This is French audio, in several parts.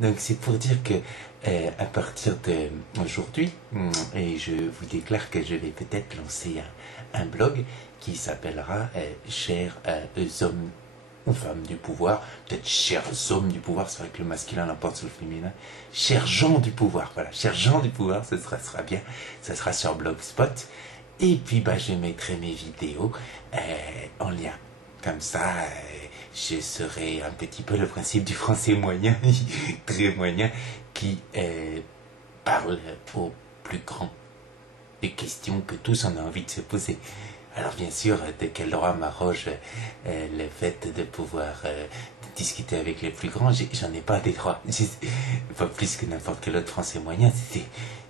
Donc c'est pour dire que à partir d'aujourd'hui, et je vous déclare que je vais peut-être lancer un blog qui s'appellera Chers hommes ou femmes du pouvoir, peut-être chers hommes du pouvoir, c'est vrai que le masculin l'emporte sur le féminin, chers gens du pouvoir, voilà, chers gens du pouvoir, ce sera bien, ça sera sur Blogspot, et puis je mettrai mes vidéos en lien, comme ça je serai un petit peu le principe du français moyen, très moyen, qui parle au plus grand des questions que tous on a envie de se poser. Alors bien sûr, de quel droit m'arroge le fait de pouvoir discuter avec les plus grands, j'en ai pas des droits, pas plus que n'importe quel autre français moyen.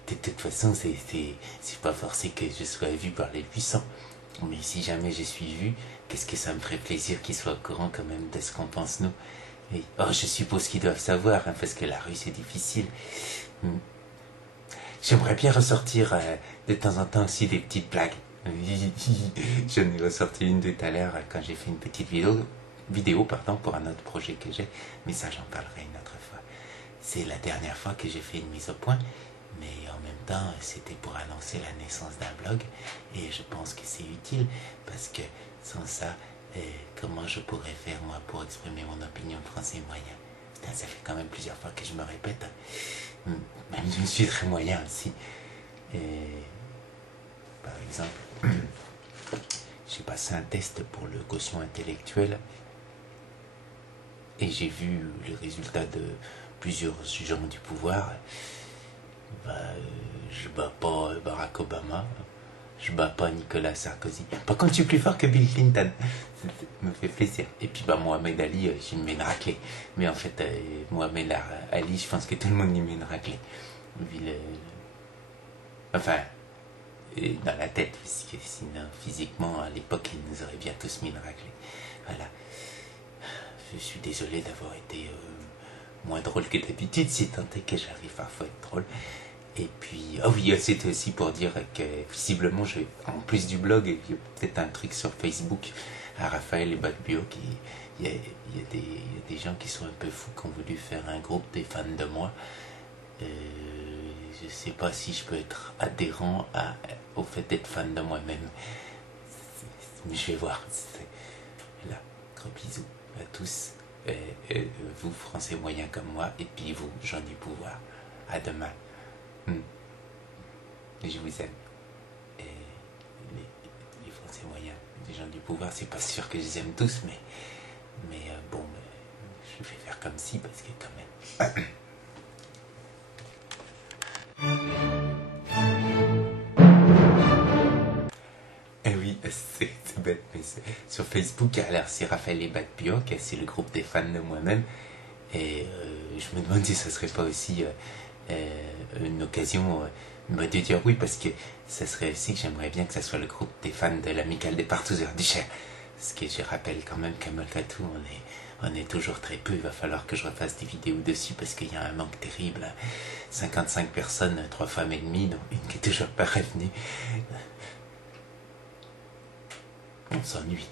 De toute façon, c'est pas forcé que je sois vu par les puissants. Mais si jamais je suis vu, qu'est-ce que ça me ferait plaisir qu'ils soient au courant quand même de ce qu'on pense nous. Et, je suppose qu'ils doivent savoir, hein, parce que la rue c'est difficile. J'aimerais bien ressortir de temps en temps aussi des petites blagues. J'en ai ressorti une tout à l'heure quand j'ai fait une petite vidéo pour un autre projet que j'ai, mais ça j'en parlerai une autre fois. C'est la dernière fois que j'ai fait une mise au point, mais en même temps c'était pour annoncer la naissance d'un blog, et je pense que c'est utile, parce que sans ça, comment je pourrais faire moi pour exprimer mon opinion de français moyen? Putain, ça fait quand même plusieurs fois que je me répète, même je suis très moyen aussi. Par exemple, j'ai passé un test pour le quotient intellectuel et j'ai vu les résultats de plusieurs gens du pouvoir. Je bats pas Barack Obama, je bats pas Nicolas Sarkozy. Par contre, je suis plus fort que Bill Clinton. Ça me fait plaisir. Et puis Mohamed Ali, je lui mets une raclée. Mais en fait, Mohamed Ali, je pense que tout le monde lui met une raclée. Enfin, dans la tête, parce que sinon, physiquement, à l'époque, ils nous auraient bien tous mis une raclée. Voilà. Je suis désolé d'avoir été moins drôle que d'habitude, si tant est que j'arrive parfois à être drôle. Et puis, oui, c'était aussi pour dire que, visiblement, en plus du blog, il y a peut-être un truc sur Facebook, à Raphaël et Batbio, il y a des gens qui sont un peu fous, qui ont voulu faire un groupe des fans de moi. Je sais pas si je peux être adhérent au fait d'être fan de moi-même. Mais je vais voir. Là, gros bisous à tous. Vous, Français moyens comme moi, et puis vous, gens du pouvoir. À demain. Je vous aime. Les Français moyens, les gens du pouvoir, c'est pas sûr que je les aime tous, mais bon, je vais faire comme si, parce que quand même... Oui, c'est bête, mais sur Facebook, alors c'est Raphaël et Batbio, c'est le groupe des fans de moi-même, et je me demande si ça serait pas aussi une occasion de dire oui, parce que ça serait aussi que j'aimerais bien que ça soit le groupe des fans de l'Amicale des Partouzeurs du Cher, parce que je rappelle quand même qu'à malgré tout, on est toujours très peu. Il va falloir que je refasse des vidéos dessus parce qu'il y a un manque terrible. 55 personnes, 3 femmes et demie, dont une qui est toujours pas revenue. On s'ennuie.